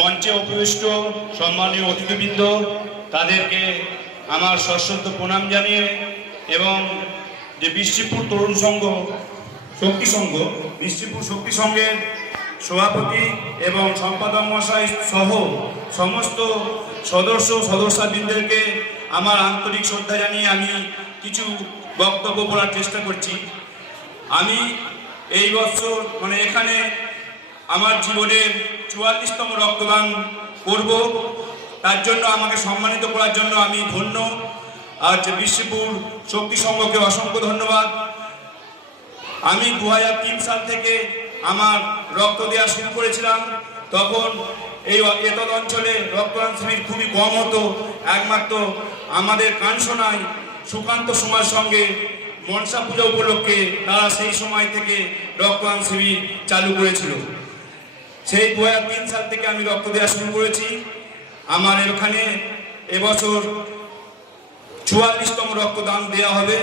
মঞ্চে উপবিষ্ট সম্মানীয় অতিথিবৃন্দ, তাদেরকে আমার সশ্রদ্ধ প্রণাম জানিয়ে এবং যে বৃষ্টিপুর তরুণ সংঘ, শক্তি সংঘ বৃষ্টিপুর শক্তি সংঘের সভাপতি এবং সম্পাদক মহাশয় সহ সমস্ত সদস্য সদস্যবৃন্দদেরকে আমার আন্তরিক শ্রদ্ধা জানিয়ে আমি কিছু বক্তব্য বলার চেষ্টা করছি। আমি এই বছর মানে এখানে আমার জীবনের চুয়াল্লিশতম রক্তদান করব। তার জন্য, আমাকে সম্মানিত করার জন্য আমি ধন্য। আর যে বিশ্বপুর শক্তি সংঘকে অসংখ্য ধন্যবাদ। আমি দু হাজার তিন সাল থেকে আমার রক্ত দেওয়া শুরু করেছিলাম। তখন এই এতদ অঞ্চলে রক্তদান শিবির খুবই কম হতো। একমাত্র আমাদের কানসোনায় সুকান্ত সমাজ সঙ্গে মনসা পূজা উপলক্ষে তারা সেই সময় থেকে রক্তদান শিবির চালু করেছিল। সেই দু সাল থেকে আমি রক্ত দেওয়া শুরু করেছি। আমার এখানে এবছর চুয়াল্লিশতম রক্তদান দেওয়া হবে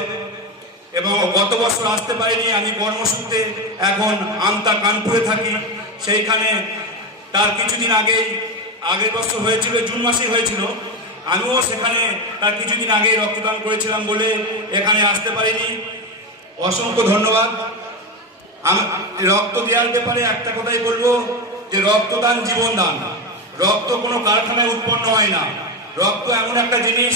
এবং গত বছর আসতে পারিনি, আমি কর্মসূত্রে এখন আমতা কানপুরে থাকি। সেইখানে তার কিছুদিন আগেই, আগের বছর হয়েছিল, জুন মাসে হয়েছিল। আমিও সেখানে তার কিছুদিন আগেই রক্তদান করেছিলাম বলে এখানে আসতে পারিনি। অসংখ্য ধন্যবাদ। রক্ত দেওয়ার ব্যাপারে একটা কথাই বলব যে রক্তদান জীবনদান। রক্ত কোনো কারখানায় উৎপন্ন হয় না। রক্ত এমন একটা জিনিস,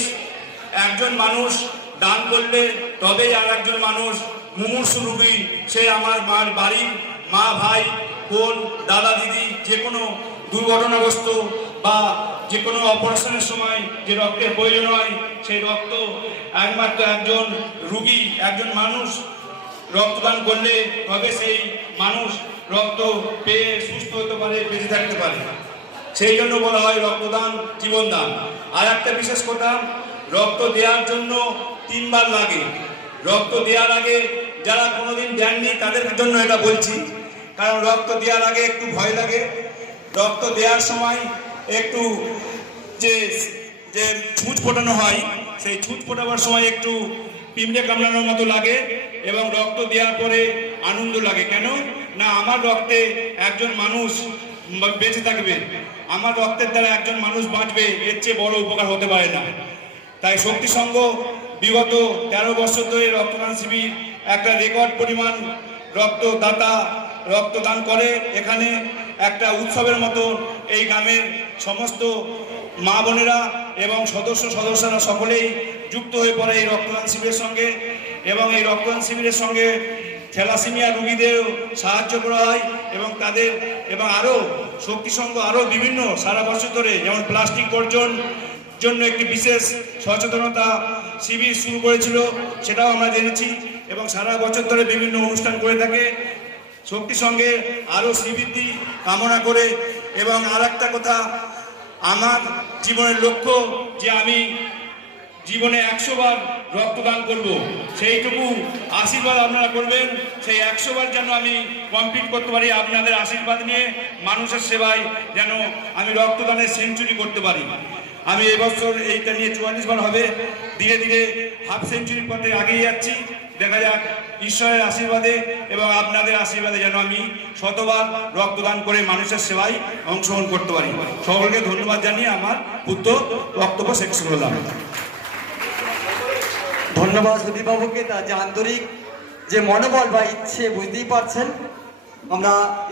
একজন মানুষ দান করলে তবেই আর একজন মানুষ মুমূর্ষু রুগী। সে আমার মার বাড়ির মা, ভাই, বোন, দাদা, দিদি, যে কোনো দুর্ঘটনাগ্রস্ত বা যে কোনো অপারেশনের সময় যে রক্তের প্রয়োজন হয়, সেই রক্ত একমাত্র একজন রুগী, একজন মানুষ রক্তদান করলে তবে সেই মানুষ রক্ত পেয়ে সুস্থ হতে পারে, বেঁচে থাকতে পারে। সেই জন্য বলা হয় রক্তদান জীবনদান। আর একটা বিশেষ কথা, রক্ত দেওয়ার জন্য তিনবার লাগে। রক্ত দেওয়ার আগে যারা কোনোদিন দেননি, তাদের জন্য এটা বলছি। কারণ রক্ত দেওয়ার আগে একটু ভয় লাগে। রক্ত দেওয়ার সময় একটু যে যে ছুঁচ ফোটানো হয়, সেই ছুঁচ ফোটাবার সময় একটু পিঁপড়ে কামড়ানোর মতো লাগে এবং রক্ত দেওয়ার পরে আনন্দ লাগে। কেন? না, আমার রক্তে একজন মানুষ বেঁচে থাকবে। আমার রক্তের দ্বারা একজন মানুষ বাঁচবে, এর চেয়ে বড় উপকার হতে পারে না। তাই শক্তি সংঘ বিগত তেরো বছর ধরে রক্তদান শিবির একটা রেকর্ড পরিমাণ রক্তদাতা রক্তদান করে। এখানে একটা উৎসবের মতো এই গ্রামের সমস্ত মা বোনেরা এবং সদস্য সদস্যরা সকলেই যুক্ত হয়ে পড়ে এই রক্তদান শিবিরের সঙ্গে এবং এই রক্তদান শিবিরের সঙ্গে থ্যালাসিমিয়া রুগীদেরও সাহায্য করা হয় এবং তাদের এবং আরও শক্তি আরও বিভিন্ন সারা বছর ধরে যেমন প্লাস্টিক বর্জন জন্য একটি বিশেষ সচেতনতা শিবির শুরু করেছিল, সেটাও আমরা জেনেছি এবং সারা বছর ধরে বিভিন্ন অনুষ্ঠান করে থাকে। শক্তি সঙ্গে আরও শ্রীবৃদ্ধি কামনা করে এবং আর কথা, আমার জীবনের লক্ষ্য যে আমি জীবনে একশো বার রক্তদান করব। সেইটুকু আশীর্বাদ আপনারা করবেন। সেই একশো বার যেন আমি কমপ্লিট করতে পারি আপনাদের আশীর্বাদ নিয়ে, মানুষের সেবায় যেন আমি রক্তদানের সেঞ্চুরি করতে পারি। আমি এবছর এইটা নিয়ে চুয়াল্লিশ বার হবে। ধীরে ধীরে হাফ সেঞ্চুরির পথে আগিয়ে যাচ্ছি। দেখা যাক ঈশ্বরের আশীর্বাদে এবং আপনাদের আশীর্বাদে যেন আমি শতবার রক্তদান করে মানুষের সেবায় অংশগ্রহণ করতে পারি। সকলকে ধন্যবাদ জানিয়ে আমার পুত্র বক্তব্য শেষ করলাম। ধন্যবাদ সুদীপবাবুকে তার যে আন্তরিক যে মনোবল বা ইচ্ছে বুঝতেই পারছেন। আমরা